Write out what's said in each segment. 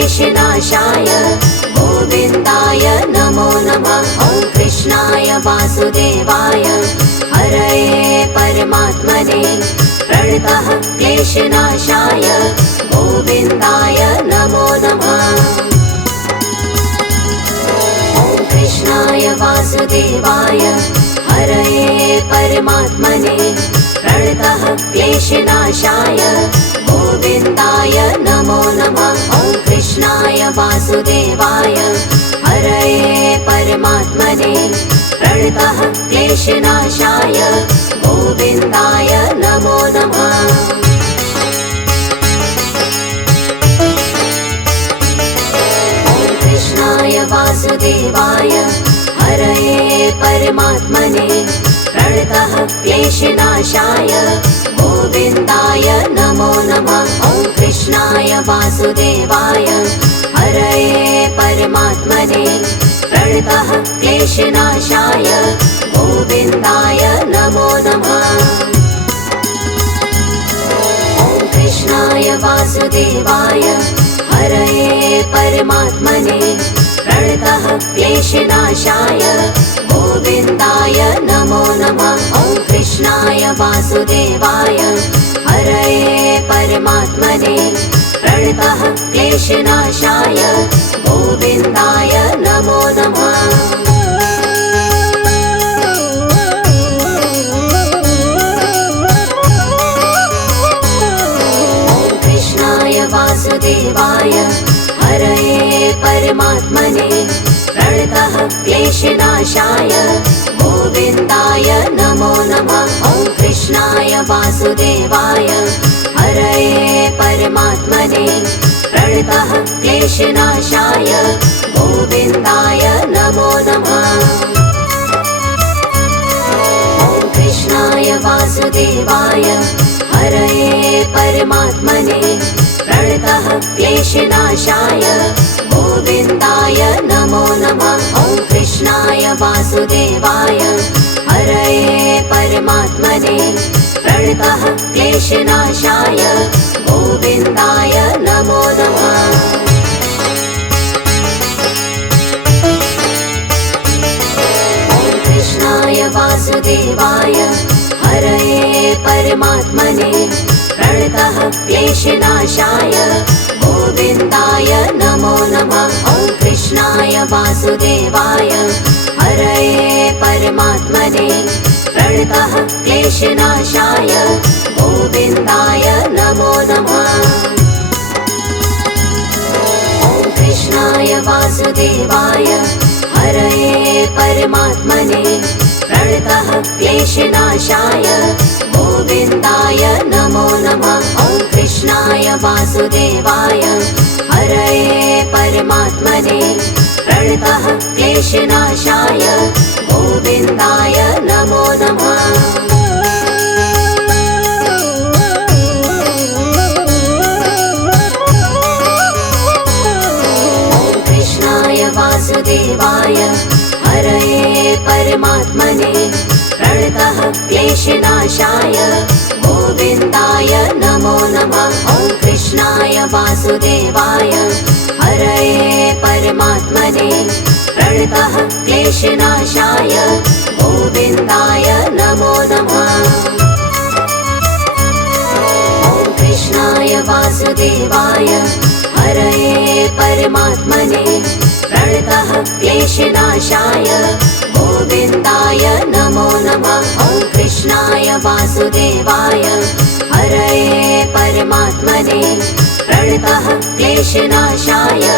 क्लेशनाशाय गोविन्दाय नमो नमः। ॐ कृष्णाय वासुदेवाय हरये परमात्मने प्रणतः क्लेशनाशाय गोविन्दाय नमो नमः। ॐ कृष्णाय वासुदेवाय हरये परमात्मने प्रणतः क्लेशनाशाय गोविन्दाय नमो नमः। ॐ कृष्णाय वासुदेवाय हरये परमात्मने प्रणतः क्लेशनाशाय गोविन्दाय नमो नमः। ॐ कृष्णाय वासुदेवाय हरये परमात्मने प्रणतः क्लेशनाशाय गोविन्दाय नमो नमः। ॐ कृष्णाय वासुदेवाय हरये परमात्मने प्रणतः क्लेशनाशाय गोविन्दाय नमो नमः। ॐ कृष्णाय वासुदेवाय हरये परमात्मने प्रणतः क्लेशनाशाय गोविन्दाय नमो नमः। ॐ कृष्णाय वासुदेवाय हरये परमात्मने प्रणतः क्लेशनाशाय गोविन्दाय नमो नमः। ॐ कृष्णाय वासुदेवाय हरये परमात्मने प्रणतः क्लेशनाशाय गोविन्दाय नमो नमः। ॐ कृष्णाय वासुदेवाय हरये परमात्मने प्रणतः क्लेशनाशाय गोविन्दाय नमो नमः। ॐ कृष्णाय वासुदेवाय हरये परमात्मने प्रणतः क्लेशनाशाय गोविन्दाय नमो नमः। ॐ कृष्णाय वासुदेवाय हरये परमात्मने प्रणतः क्लेशनाशाय गोविन्दाय नमो नमः। ॐ कृष्णाय वासुदेवाय हरये परमात्मने प्रणतः क्लेशनाशाय गोविन्दाय नमो नमः। ॐ कृष्णाय वासुदेवाय हरये परमात्मने प्रणतः क्लेशनाशाय गोविन्दाय नमो नमः। ॐ कृष्णाय वासुदेवाय हरये परमात्मने प्रणतः क्लेशनाशाय गोविन्दाय नमो नमः। ॐ कृष्णाय वासुदेवाय हरये परमात्मने प्रणतः क्लेशनाशाय गोविन्दाय नमो नमः। ॐ कृष्णाय वासुदेवाय हरये परमात्मने प्रणतः क्लेशनाशाय गोविन्दाय नमो नमः। ॐ कृष्णाय वासुदेवाय हरये परमात्मने प्रणतः क्लेशनाशाय गोविन्दाय नमो नमः। ॐ कृष्णाय वासुदेवाय हरये परमात्मने प्रणतः क्लेशनाशाय गोविन्दाय नमो नमः। ॐ कृष्णाय वासुदेवाय हरये परमात्मने प्रणतः क्लेशनाशाय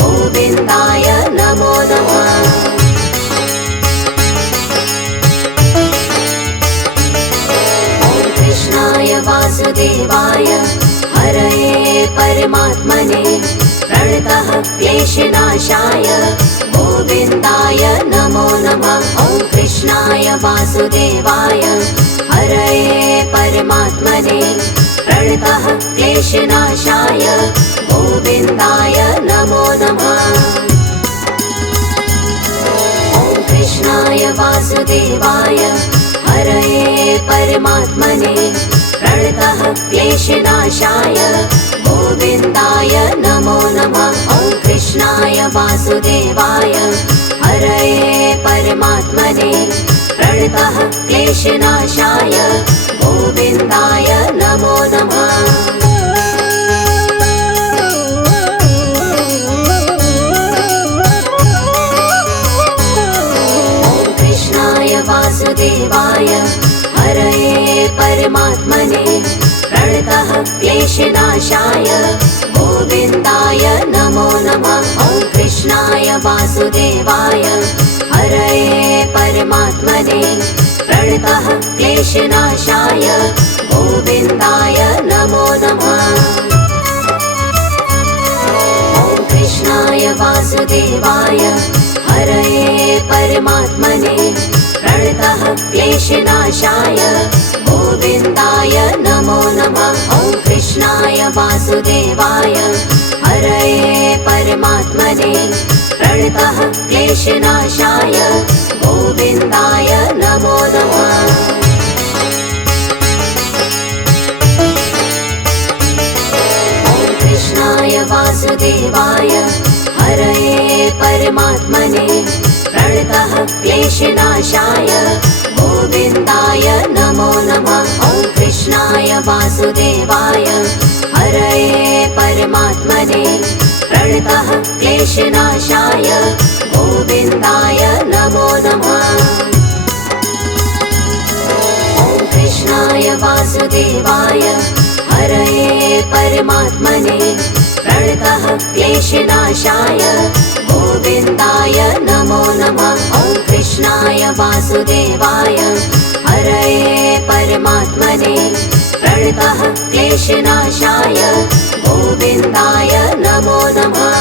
गोविन्दाय नमो नमः। ॐ कृष्णाय वासुदेवाय हरये परमात्मने प्रणतः क्लेशनाशाय गोविन्दाय नमो नमः। ॐ कृष्णाय वासुदेवाय हरये परमात्मने प्रणतः क्लेशनाशाय गोविन्दाय नमो नमः। ॐ कृष्णाय वासुदेवाय हरये परमात्मने प्रणतः क्लेशनाशाय गोविन्दाय नमो नमः। वासुदेवाय हरये परमात्मने प्रणतः क्लेशनाशाय गोविन्दाय नमो नमः। वासुदेवाय हरये परमात्मने प्रणतः क्लेशनाशाय गोविन्दाय नमो नमः। ॐ कृष्णाय वासुदेवाय हरये परमात्मने प्रणतः क्लेशनाशाय गोविन्दाय नमो नमः। ॐ कृष्णाय वासुदेवाय हरये परमात्मने प्रणतः क्लेशनाशाय गोविन्दाय नमो नमः। ॐ कृष्णाय वासुदेवाय हरये परमात्मने प्रणतः क्लेशनाशाय गोविन्दाय नमो नमः। ॐ कृष्णाय वासुदेवाय हरये परमात्मने प्रणतः क्लेशनाशाय गोविन्दाय नमो नमः। ॐ कृष्णाय वासुदेवाय हरये परमात्मने प्रणतः क्लेशनाशाय गोविन्दाय नमो नमः। ॐ कृष्णाय वासुदेवाय हरये परमात्मने प्रणतः क्लेशनाशाय गोविन्दाय नमो नमः। ॐ कृष्णाय वासुदेवाय हरये परमात्मने प्रणतः क्लेशनाशाय गोविन्दाय नमो नमः।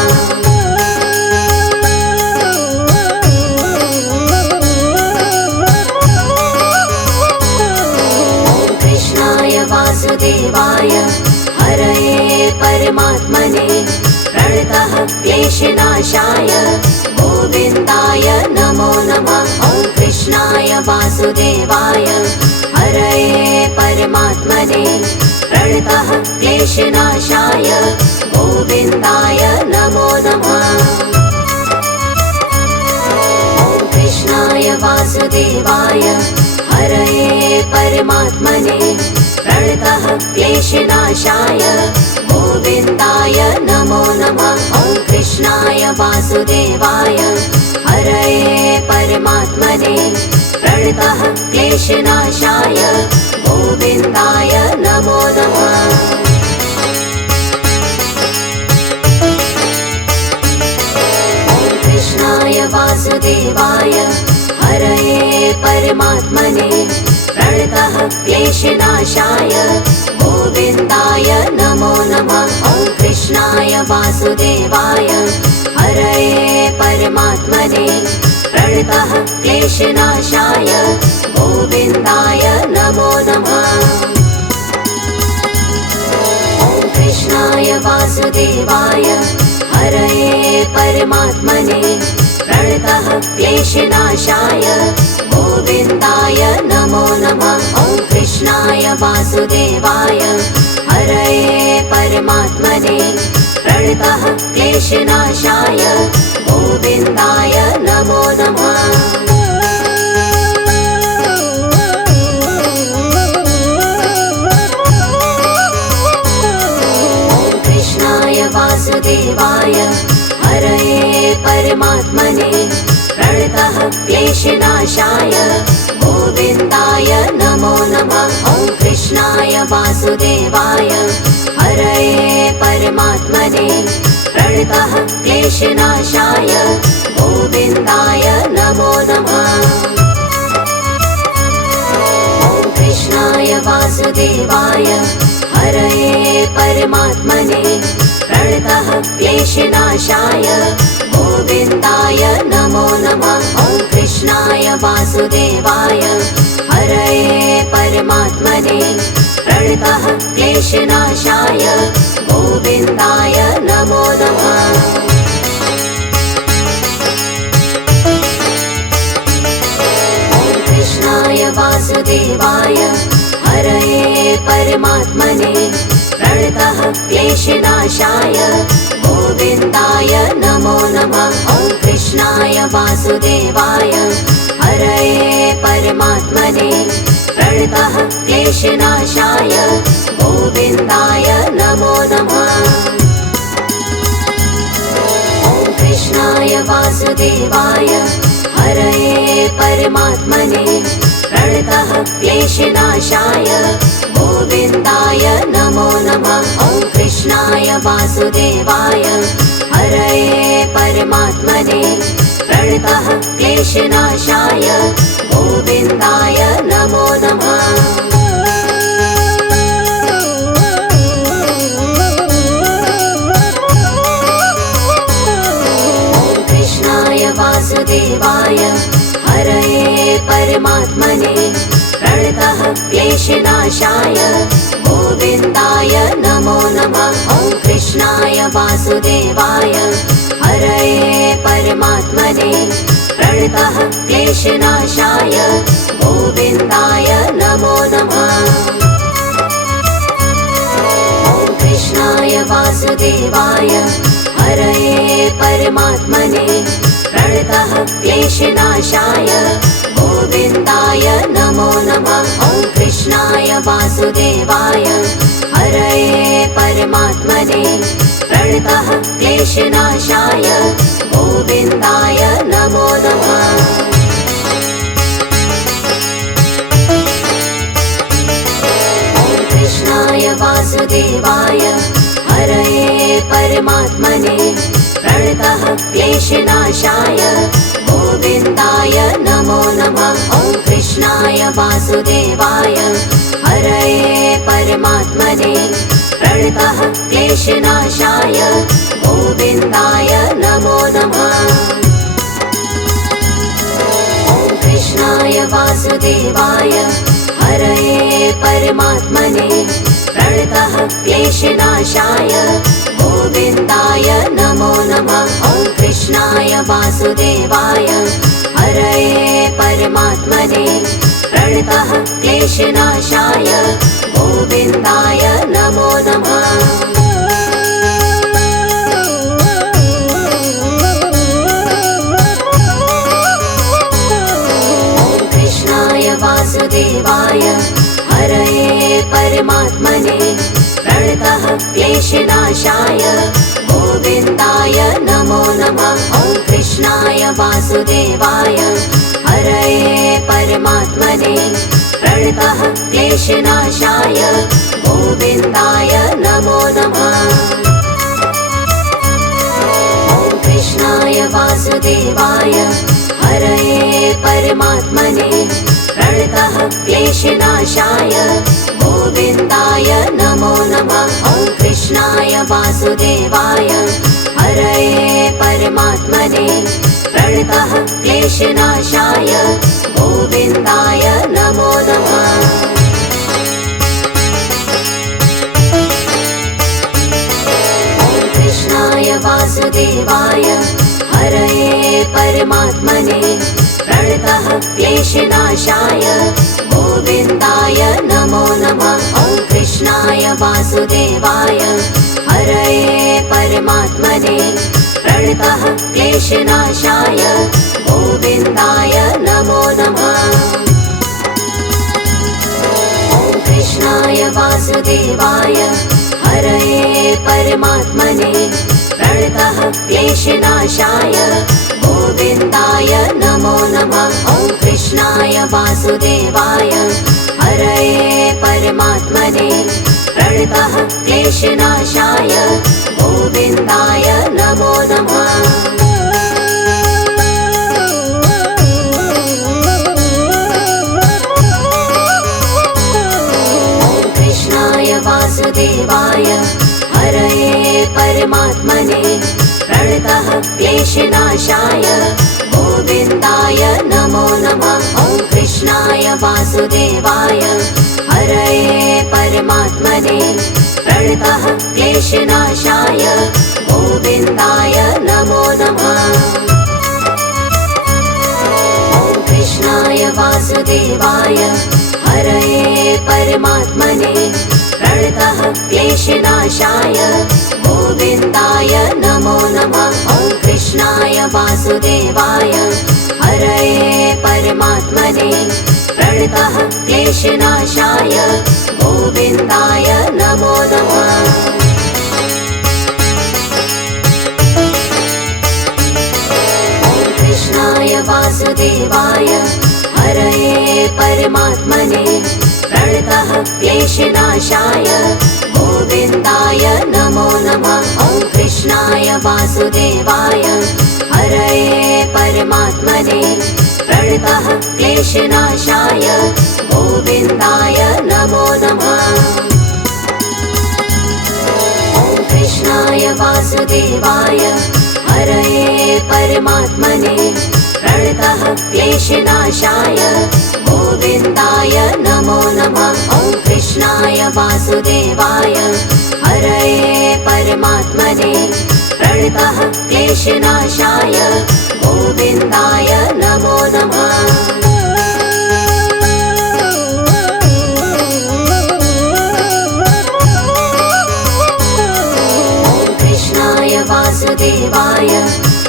ॐ कृष्णाय वासुदेवाय हरये परमात्मने प्रणतः क्लेशनाशाय गोविन्दाय नमो नमः। ॐ कृष्णाय वासुदेवाय हरये परमात्मने प्रणतः क्लेशनाशाय गोविन्दाय नमो नमः। ॐ कृष्णाय वासुदेवाय हरये परमात्मने प्रणतः क्लेशनाशाय गोविन्दाय नमो नमः। ॐ कृष्णाय वासुदेवाय हरये परमात्मने प्रणतः क्लेशनाशाय गोविन्दाय नमो नमः। ॐ कृष्णाय वासुदेवाय हरये परमात्मने प्रणतः क्लेशनाशाय गोविन्दाय नमो नमः। ॐ कृष्णाय वासुदेवाय हरये परमात्मने प्रणतः क्लेशनाशाय गोविन्दाय नमो नमः। ॐ कृष्णाय वासुदेवाय हरये परमात्मने प्रणतः क्लेशनाशाय गोविन्दाय नमो नमः। ॐ कृष्णाय वासुदेवाय हरये परमात्मने प्रणतः क्लेशनाशाय गोविन्दाय नमो नमः। ॐ कृष्णाय वासुदेवाय हरये परमात्मने प्रणतः क्लेशनाशाय गोविन्दाय नमो नमः। ॐ कृष्णाय वासुदेवाय हरये परमात्मने प्रणतः क्लेशनाशाय गोविन्दाय नमो नमः। ॐ कृष्णाय वासुदेवाय हरये परमात्मने प्रणतः क्लेशनाशाय गोविन्दाय नमो नमः। ॐ कृष्णाय वासुदेवाय हरये परमात्मने प्रणतः क्लेशनाशाय गोविन्दाय नमो नमः। ॐ कृष्णाय वासुदेवाय हरये परमात्मने प्रणतः क्लेशनाशाय गोविन्दाय नमो नमः। ॐ वासुदेवाय हरये परमात्मने प्रणतः क्लेशनाशाय गोविन्दाय नमो नमः। ॐ कृष्णाय वासुदेवाय हरये परमात्मने प्रणतः क्लेशनाशाय गोविन्दाय नमो नमः। ॐ कृष्णाय वासुदेवाय हरये परमात्मने प्रणतः क्लेशनाशाय गोविन्दाय नमो नमः। ॐ कृष्णाय वासुदेवाय हरये परमात्मने प्रणतः क्लेशनाशाय गोविन्दाय नमो नमः। ॐ कृष्णाय वासुदेवाय हरये परमात्मने प्रणतः क्लेशनाशाय गोविन्दाय नमो नमः। ॐ कृष्णाय वासुदेवाय हरये परमात्मने प्रणतः क्लेशनाशाय गोविन्दाय नमो नमः। ॐ कृष्णाय वासुदेवाय हरये परमात्मने प्रणतः क्लेशनाशाय गोविन्दाय नमो नमः। ॐ कृष्णाय वासुदेवाय हरये परमात्मने प्रणतः क्लेशनाशाय गोविन्दाय नमो नमः। ॐ कृष्णाय वासुदेवाय हरये परमात्मने प्रणतः क्लेशनाशाय गोविन्दाय नमो नमः। ॐ कृष्णाय वासुदेवाय हरये परमात्मने प्रणतः क्लेशनाशाय गोविन्दाय नमो नमः। ॐ कृष्णाय वासुदेवाय हरये परमात्मने प्रणतः क्लेशनाशाय गोविन्दाय नमो नमः। ॐ कृष्णाय वासुदेवाय हरये परमात्मने प्रणतः क्लेशनाशाय गोविन्दाय नमो नमः। ॐ कृष्णाय वासुदेवाय हरये परमात्मने प्रणतः क्लेशनाशाय गोविन्दाय नमो नमः। ॐ कृष्णाय वासुदेवाय हरये परमात्मने प्रणतः क्लेशनाशाय गोविन्दाय नमो नमः। ॐ कृष्णाय वासुदेवाय हरये परमात्मने प्रणतः क्लेशनाशाय गोविन्दाय नमो नमः। ॐ कृष्णाय वासुदेवाय हरये परमात्मने प्रणतः क्लेशनाशाय गोविन्दाय नमो नमः। ॐ कृष्णाय वासुदेवाय हरये परमात्मने प्रणतः क्लेशनाशाय गोविन्दाय नमो नमः। ॐ कृष्णाय वासुदेवाय हरये परमात्मने प्रणतः क्लेशनाशाय गोविन्दाय नमो नमः। ॐ कृष्णाय वासुदेवाय हरये परमात्मने प्रणतः क्लेशनाशाय गोविन्दाय नमो नमः। ॐ कृष्णाय वासुदेवाय हरये परमात्मने प्रणतः क्लेशनाशाय गोविन्दाय नमो नमः। ॐ कृष्णाय वासुदेवाय हरये परमात्मने प्रणतः क्लेशनाशाय गोविन्दाय नमो नमः। ॐ कृष्णाय वासुदेवाय हरये परमात्मने प्रणतः क्लेशनाशाय गोविन्दाय नमो नमः। ॐ कृष्णाय वासुदेवाय वासुदेवाय हरये परमात्मने प्रणतः क्लेशनाशाय गोविन्दाय नमो नमः। कृष्णाय वासुदेवाय हरये परमात्मने प्रणतः क्लेशनाशाय गोविन्दाय नमो नमः। ॐ कृष्णाय वासुदेवाय हरये परमात्मने प्रणतः क्लेशनाशाय गोविन्दाय नमो नमः। ॐ कृष्णाय वासुदेवाय हरये परमात्मने प्रणतः क्लेशनाशाय गोविन्दाय नमो नमः। ॐ कृष्णाय वासुदेवाय हरये परमात्मने प्रणतः क्लेशनाशाय गोविन्दाय नमो नमः। वासुदेवाय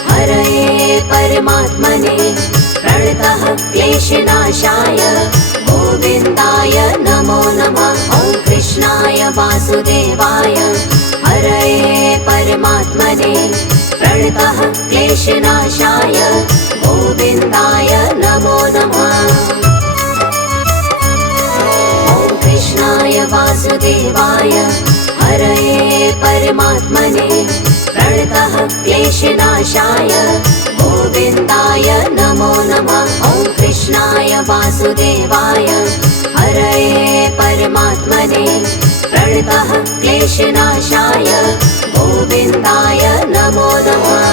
हरये परमात्मने प्रणतः क्लेशनाशाय गोविन्दाय नमो नमः। ॐ कृष्णाय वासुदेवाय हरये परमात्मने प्रणतः क्लेशनाशाय गोविन्दाय नमो नमः। ॐ कृष्णाय वासुदेवाय हरये परमात्मने प्रणतः क्लेशनाशाय गोविन्दाय नमो नमः। ॐ कृष्णाय वासुदेवाय हरये परमात्मने प्रणतः क्लेशनाशाय गोविन्दाय नमो नमः।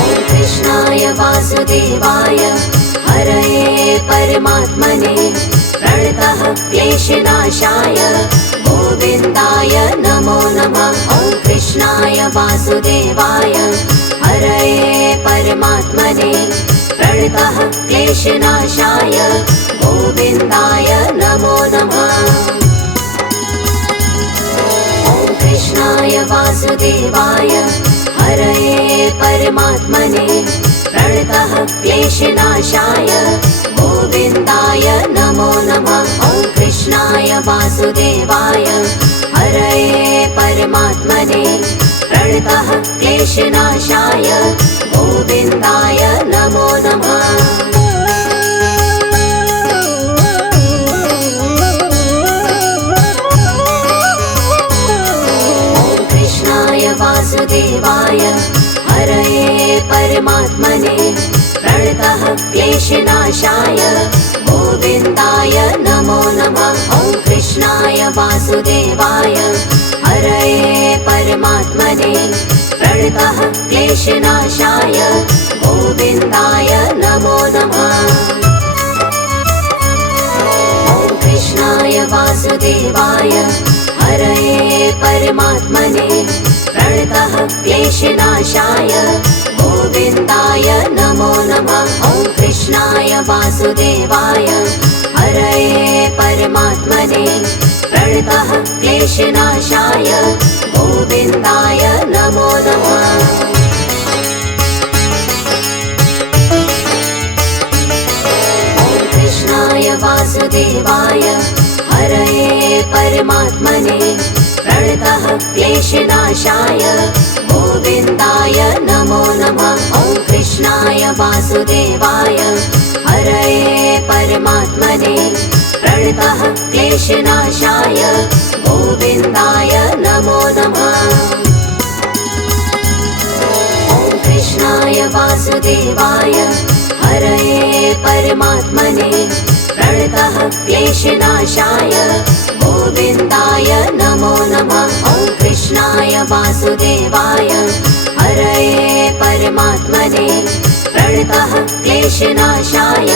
ॐ कृष्णाय वासुदेवाय हरये परमात्मने प्रणतः क्लेशनाशाय गोविन्दाय नमो नमः। ॐ कृष्णाय वासुदेवाय हरये परमात्मने प्रणतः क्लेशनाशाय गोविन्दाय नमो नमः। ॐ कृष्णाय वासुदेवाय हरये परमात्मने प्रणतः क्लेशनाशाय गोविन्दाय नमो नमः। ॐ कृष्णाय वासुदेवाय हरये परमात्मने प्रणतः क्लेशनाशाय गोविन्दाय नमो नमः। ॐ कृष्णाय वासुदेवाय हरये परमात्मने प्रणतः क्लेशनाशाय गोविन्दाय नमो नमः। ॐ कृष्णाय वासुदेवाय हरये परमात्मने प्रणतः क्लेशनाशाय गोविन्दाय नमो नमः। ॐ कृष्णाय वासुदेवाय हरये परमात्मने प्रणतः क्लेशनाशाय गोविन्दाय नमो नमः। ॐ कृष्णाय वासुदेवाय हरये परमात्मने प्रणतः क्लेशनाशाय गोविन्दाय नमो नमः। ॐ कृष्णाय वासुदेवाय हरये परमात्मने प्रणतः क्लेशनाशाय गोविन्दाय नमो नमः। ॐ कृष्णाय वासुदेवाय हरये परमात्मने प्रणतः क्लेशनाशाय गोविन्दाय नमो नमः। ॐ कृष्णाय वासुदेवाय हरये परमात्मने प्रणतः क्लेशनाशाय गोविन्दाय नमो नमः। ॐ कृष्णाय वासुदेवाय हरये परमात्मने प्रणतः क्लेशनाशाय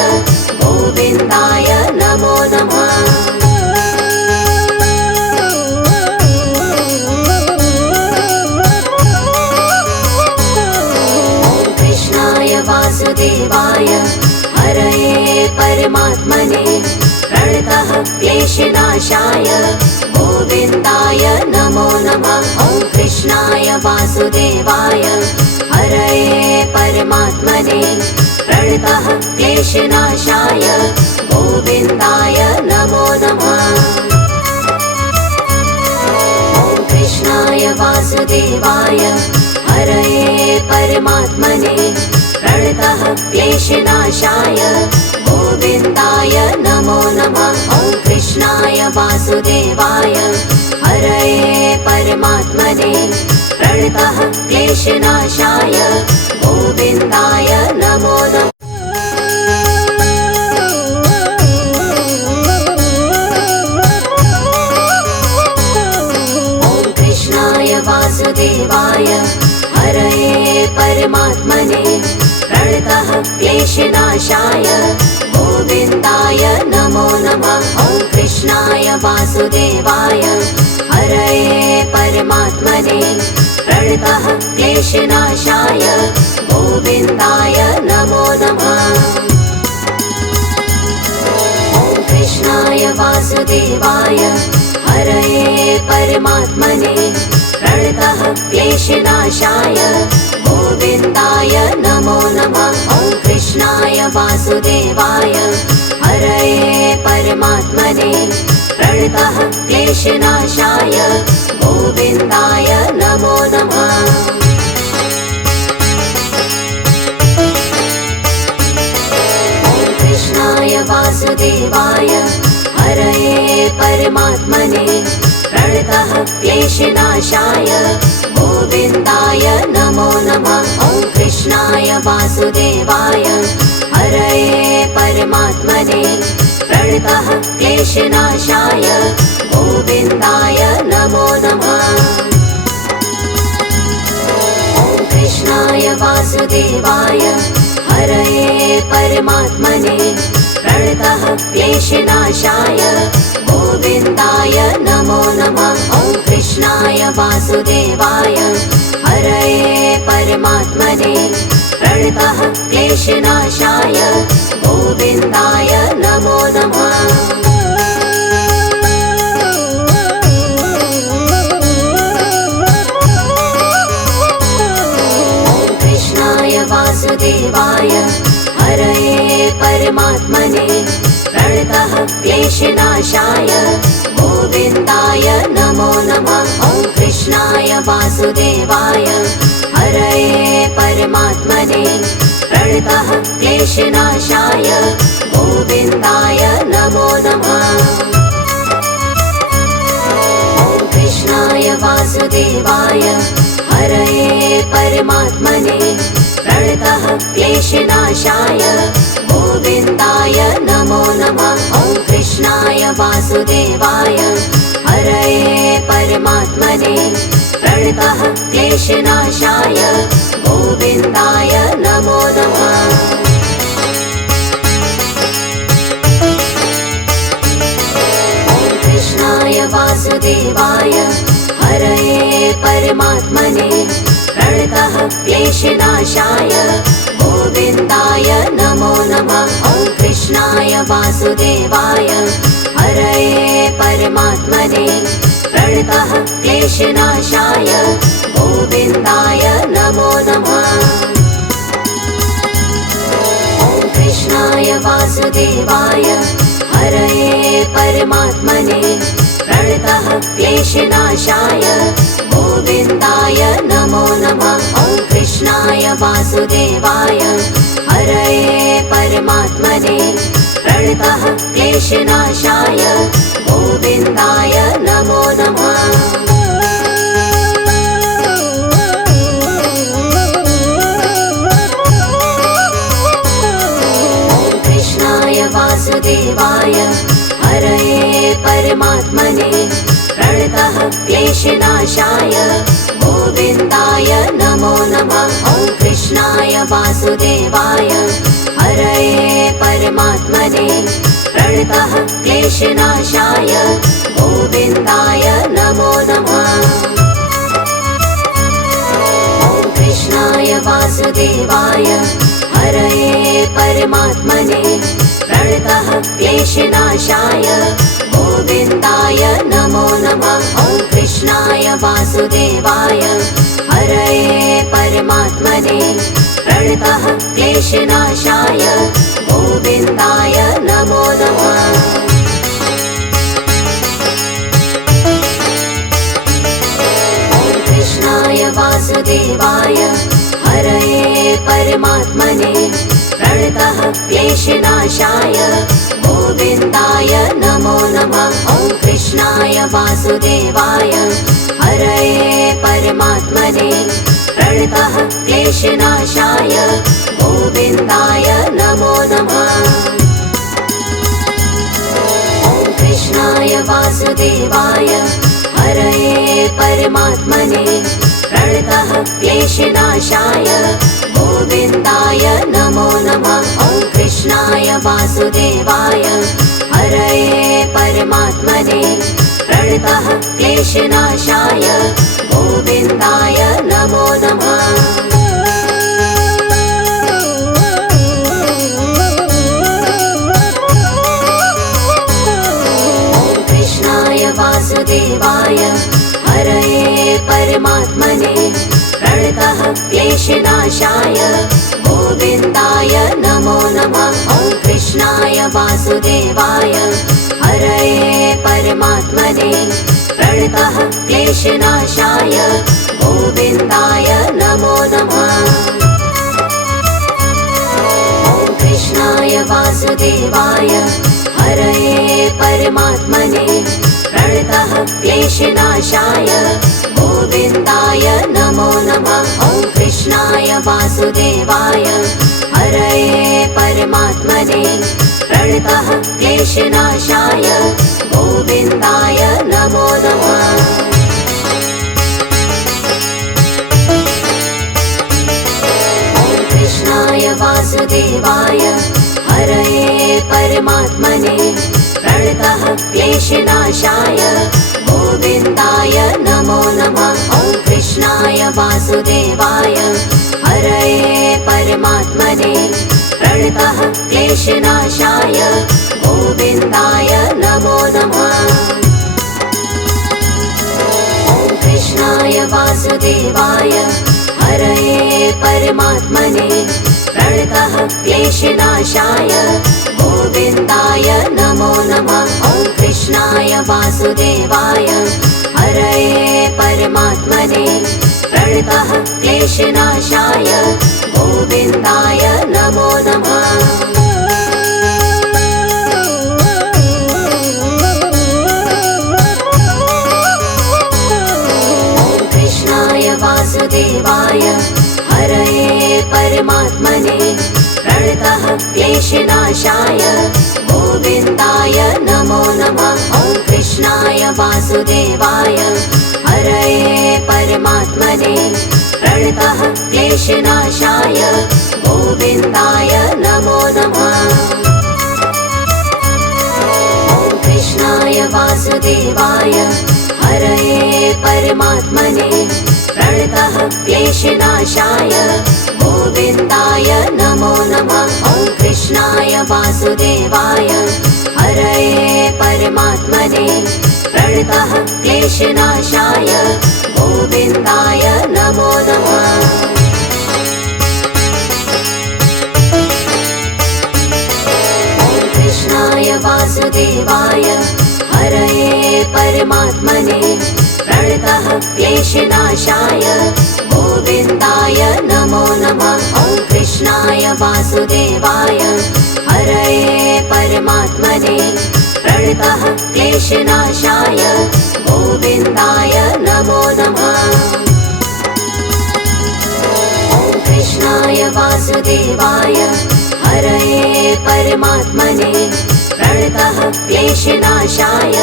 गोविन्दाय नमो नमः। ॐ कृष्णाय वासुदेवाय हरये परमात्मने प्रणतः क्लेशनाशाय गोविन्दाय नमो नमः। ॐ कृष्णाय वासुदेवाय हरये परमात्मने प्रणतः क्लेशनाशाय गोविन्दाय नमो नमः। ॐ कृष्णाय वासुदेवाय हरये परमात्मने प्रणतः क्लेशनाशाय गोविन्दाय नमो नमः। ॐ कृष्णाय वासुदेवाय हरये परमात्मने प्रणतः क्लेशनाशाय गोविन्दाय नमो नमः। ॐ कृष्णाय वासुदेवाय हरये परमात्मने प्रणतः क्लेशनाशाय गोविन्दाय नमो नमः। ॐ कृष्णाय वासुदेवाय हरये परमात्मने प्रणतः क्लेशनाशाय गोविन्दाय नमो नमः। ॐ कृष्णाय वासुदेवाय हरये परमात्मने प्रणतः क्लेशनाशाय गोविन्दाय नमो नमः। ॐ कृष्णाय वासुदेवाय हरये परमात्मने प्रणतः क्लेशनाशाय गोविन्दाय नमो नमः। ॐ कृष्णाय वासुदेवाय हरये परमात्मने प्रणतः क्लेशनाशाय गोविन्दाय नमो नमः। ॐ कृष्णाय वासुदेवाय हरये परमात्मने प्रणतः क्लेशनाशाय गोविन्दाय नमो नमः। ॐ कृष्णाय वासुदेवाय हरये परमात्मने प्रणतः क्लेशनाशाय गोविन्दाय नमो नमः। ॐ कृष्णाय वासुदेवाय हरये परमात्मने प्रणतः क्लेशनाशाय गोविन्दाय नमो नमः। ॐ कृष्णाय वासुदेवाय हरये परमात्मने प्रणतः क्लेशनाशाय गोविन्दाय नमो नमः। ॐ कृष्णाय वासुदेवाय हरये परमात्मने प्रणतः क्लेशनाशाय गोविन्दाय नमो नमः। ॐ कृष्णाय वासुदेवाय हरये परमात्मने प्रणतः क्लेशनाशाय गोविन्दाय नमो नमः। ॐ कृष्णाय वासुदेवाय हरये परमात्मने प्रणतः क्लेशनाशाय गोविन्दाय नमो नमः। ॐ कृष्णाय वासुदेवाय हरये परमात्मने प्रणतः क्लेशनाशाय गोविन्दाय नमो नमः। ॐ कृष्णाय वासुदेवाय हरये परमात्मने प्रणतः क्लेशनाशाय गोविन्दाय नमो नमः। ॐ कृष्णाय वासुदेवाय हरये परमात्मने प्रणतः क्लेशनाशाय गोविन्दाय नमो नमः। ॐ कृष्णाय वासुदेवाय हरये परमात्मने प्रणतः क्लेशनाशाय गोविन्दाय नमो नमः। ॐ कृष्णाय वासुदेवाय हरये परमात्मने प्रणतः क्लेशनाशाय गोविन्दाय नमो नमः। ॐ कृष्णाय वासुदेवाय हरये परमात्मने प्रणतः क्लेशनाशाय गोविन्दाय नमो नमः। ॐ कृष्णाय वासुदेवाय हरये परमात्मने प्रणतः क्लेशनाशाय गोविन्दाय नमो नमः। ॐ कृष्णाय कृष्णाय वासुदेवाय हरये परमात्मने प्रणतः क्लेशनाशाय गोविन्दाय नमो नमः। कृष्णाय वासुदेवाय हरये परमात्मने प्रणतः क्लेशनाशाय गोविन्दाय नमो नमः। ॐ कृष्णाय वासुदेवाय हरये परमात्मने प्रणतः क्लेशनाशाय गोविन्दाय नमो नमः। ॐ कृष्णाय वासुदेवाय हरये परमात्मने प्रणतः क्लेशनाशाय गोविन्दाय नमो नमः। ॐ कृष्णाय वासुदेवाय हरये परमात्मने प्रणतः क्लेशनाशाय गोविन्दाय नमो नमः। वासुदेवाय हरये परमात्मने प्रणतः क्लेशनाशाय गोविन्दाय नमो नमः। ॐ कृष्णाय वासुदेवाय हरये परमात्मने प्रणतः क्लेशनाशाय गोविन्दाय नमो नमः। ॐ कृष्णाय वासुदेवाय हरये परमात्मने प्रणतः क्लेशनाशाय गोविन्दाय नमो नमः। ॐ कृष्णाय वासुदेवाय हरये परमात्मने प्रणतः क्लेशनाशाय गोविन्दाय नमो नमः। ॐ कृष्णाय वासुदेवाय हरये परमात्मने प्रणतः क्लेशनाशाय गोविन्दाय नमो नमः। ॐ कृष्णाय वासुदेवाय हरये परमात्मने प्रणतः क्लेशनाशाय गोविन्दाय नमो नमः। ॐ कृष्णाय वासुदेवाय हरये परमात्मने प्रणतः क्लेशनाशाय गोविन्दाय नमो नमः। ॐ कृष्णाय वासुदेवाय हरये परमात्मने प्रणतः क्लेशनाशाय गोविन्दाय नमो नमः। ॐ कृष्णाय वासुदेवाय हरये परमात्मने प्रणतः क्लेशनाशाय गोविन्दाय नमो नमः। ॐ कृष्णाय वासुदेवाय हरये परमात्मने प्रणतः क्लेशनाशाय गोविन्दाय नमो नमः। ॐ कृष्णाय वासुदेवाय हरये परमात्मने प्रणतः क्लेशनाशाय गोविन्दाय नमो नमः। ॐ कृष्णाय वासुदेवाय हरये परमात्मने प्रणतः क्लेशनाशाय गोविन्दाय नमो नमः। ॐ कृष्णाय वासुदेवाय हरये परमात्मने प्रणतः क्लेशनाशाय गोविन्दाय नमो नमः। ॐ कृष्णाय वासुदेवाय हरये परमात्मने प्रणतः क्लेशनाशाय गोविन्दाय नमो नमः। ॐ कृष्णाय वासुदेवाय हरये परमात्मने प्रणतः क्लेशनाशाय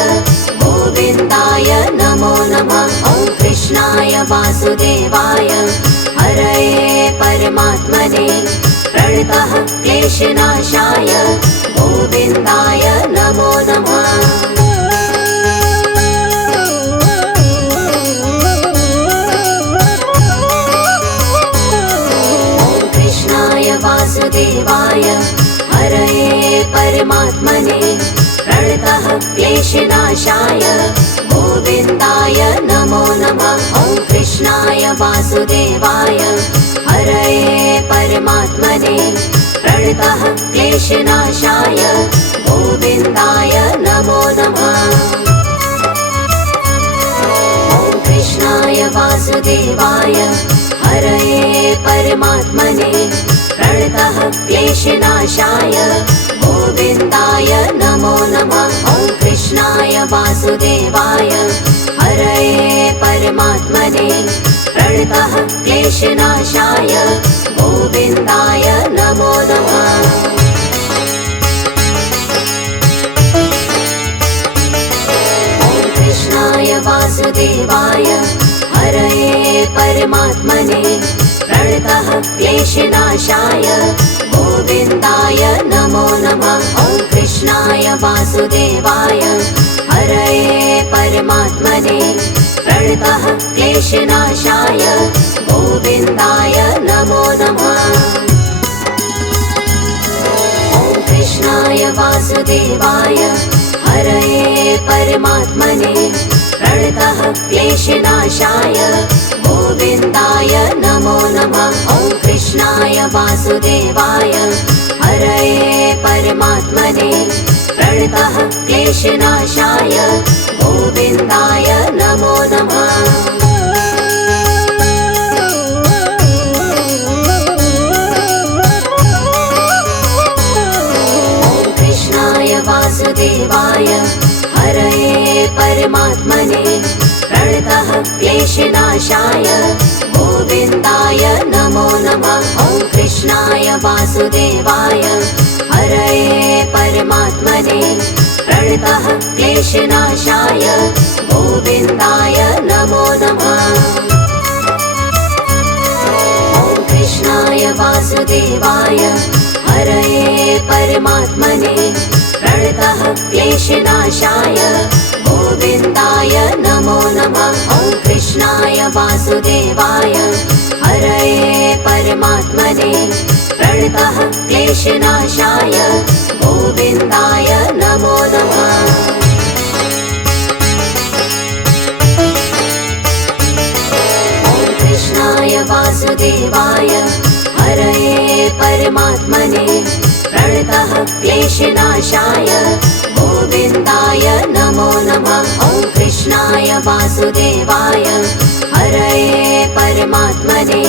गोविन्दाय नमो नमः। ॐ कृष्णाय वासुदेवाय हरये परमात्मने प्रणतः क्लेशनाशाय गोविन्दाय नमो नमः। ॐ कृष्णाय वासुदेवाय हरये परमात्मने प्रणतः क्लेशनाशाय गोविन्दाय गोविन्दाय नमो नमः। ॐ कृष्णाय वासुदेवाय हरये परमात्मने प्रणतः क्लेशनाशाय गोविन्दाय नमो नमः। ॐ कृष्णाय वासुदेवाय हरये परमात्मने प्रणतः क्लेशनाशाय गोविन्दाय नमो नमः। ॐ कृष्णाय वासुदेवाय हरये परमात्मने प्रणतः क्लेशनाशाय गोविन्दाय नमो नमः। ॐ कृष्णाय वासुदेवाय हरये परमात्मने प्रणतः क्लेशनाशाय गोविन्दाय नमो नमः। ॐ कृष्णाय वासुदेवाय हरये परमात्मने प्रणतः क्लेशनाशाय गोविन्दाय नमो नमः। ॐ कृष्णाय वासुदेवाय हरये परमात्मने प्रणतः क्लेशनाशाय गोविन्दाय नमो नमः। ॐ कृष्णाय वासुदेवाय हरये परमात्मने प्रणतः क्लेशनाशाय गोविन्दाय नमो नमः। ॐ कृष्णाय वासुदेवाय हरये परमात्मने प्रणतः क्लेशनाशाय गोविन्दाय नमो नमः। ॐ कृष्णाय वासुदेवाय हरये परमात्मने प्रणतः क्लेशनाशाय गोविन्दाय नमो नमः। ॐ कृष्णाय वासुदेवाय हरये परमात्मने प्रणतः क्लेशनाशाय गोविन्दाय नमो नमः। ॐ कृष्णाय वासुदेवाय हरये परमात्मने प्रणतः क्लेशनाशाय गोविन्दाय नमो नमः। ॐ कृष्णाय वासुदेवाय हरये परमात्मने प्रणतः क्लेशनाशाय गोविन्दाय नमो नमः। ॐ कृष्णाय वासुदेवाय हरये परमात्मने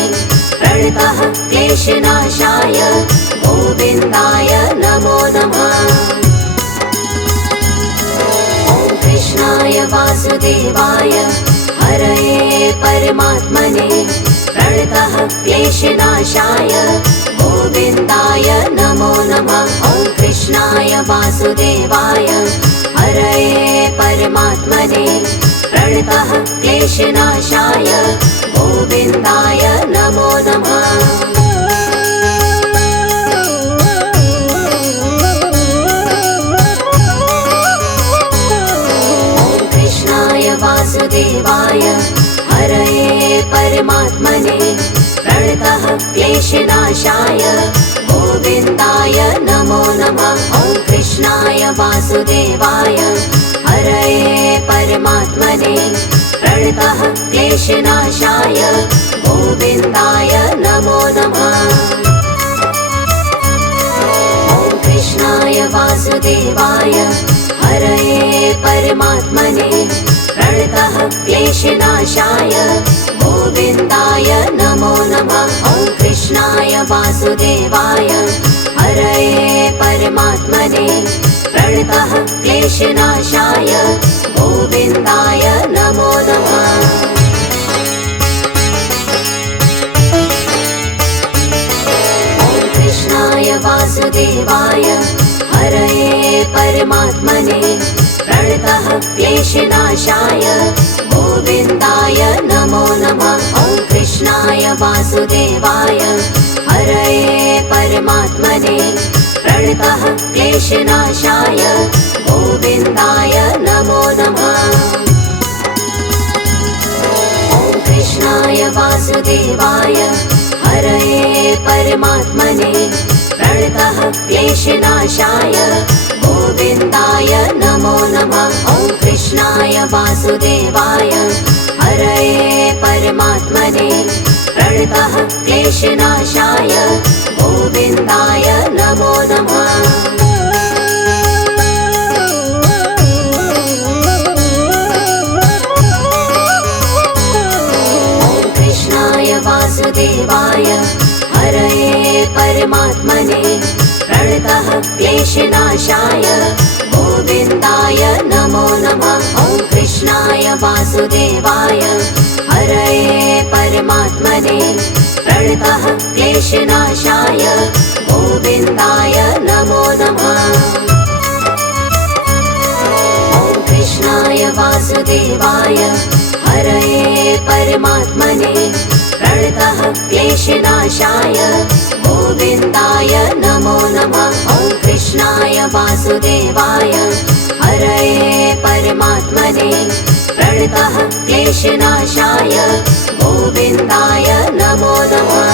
प्रणतः क्लेशनाशाय गोविन्दाय नमो नमः। ॐ कृष्णाय वासुदेवाय हरये परमात्मने प्रणतः क्लेशनाशाय गोविन्दाय नमो नमः। ॐ कृष्णाय वासुदेवाय हरये परमात्मने प्रणतः क्लेशनाशाय गोविन्दाय नमो नमः। ॐ कृष्णाय वासुदेवाय हरये परमात्मने प्रणतः क्लेशनाशाय गोविन्दाय नमो नमः। ॐ कृष्णाय वासुदेवाय हरये परमात्मने प्रणतः क्लेशनाशाय गोविन्दाय नमो नमः। ॐ कृष्णाय वासुदेवाय हरये परमात्मने प्रणतः क्लेशनाशाय गोविन्दाय नमो नमः। ॐ कृष्णाय वासुदेवाय हरये परमात्मने प्रणतः क्लेशनाशाय गोविन्दाय नमो नमः। ॐ कृष्णाय वासुदेवाय हरये परमात्मने प्रणतः क्लेशनाशाय गोविन्दाय नमो नमः। ॐ कृष्णाय वासुदेवाय हरये परमात्मने प्रणतः क्लेशनाशाय गोविन्दाय नमो नमः। ॐ कृष्णाय वासुदेवाय हरये परमात्मने प्रणतः क्लेशनाशाय गोविन्दाय नमो नमः। ॐ कृष्णाय वासुदेवाय हरये परमात्मने प्रणतः क्लेशनाशाय गोविन्दाय नमो नमः। वासुदेवाय हरये परमात्मने प्रणतः क्लेशनाशाय गोविन्दाय नमो नमः। ॐ कृष्णाय वासुदेवाय हरये परमात्मने प्रणतः क्लेशनाशाय गोविन्दाय नमो नमः। ॐ कृष्णाय वासुदेवाय हरये परमात्मने प्रणतः क्लेशनाशाय गोविन्दाय नमो नमः। ॐ कृष्णाय वासुदेवाय हरये परमात्मने प्रणतः क्लेशनाशाय गोविन्दाय नमो नमः।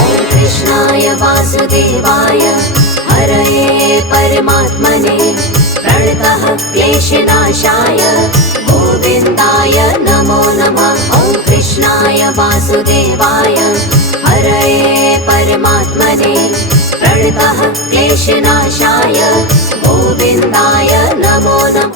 ॐ कृष्णाय वासुदेवाय हरये परमात्मने प्रणतः क्लेशनाशाय गोविन्दाय नमो नमः। ॐ कृष्णाय वासुदेवाय हरये परमात्मने प्रणतः क्लेशनाशाय गोविन्दाय नमो नमः।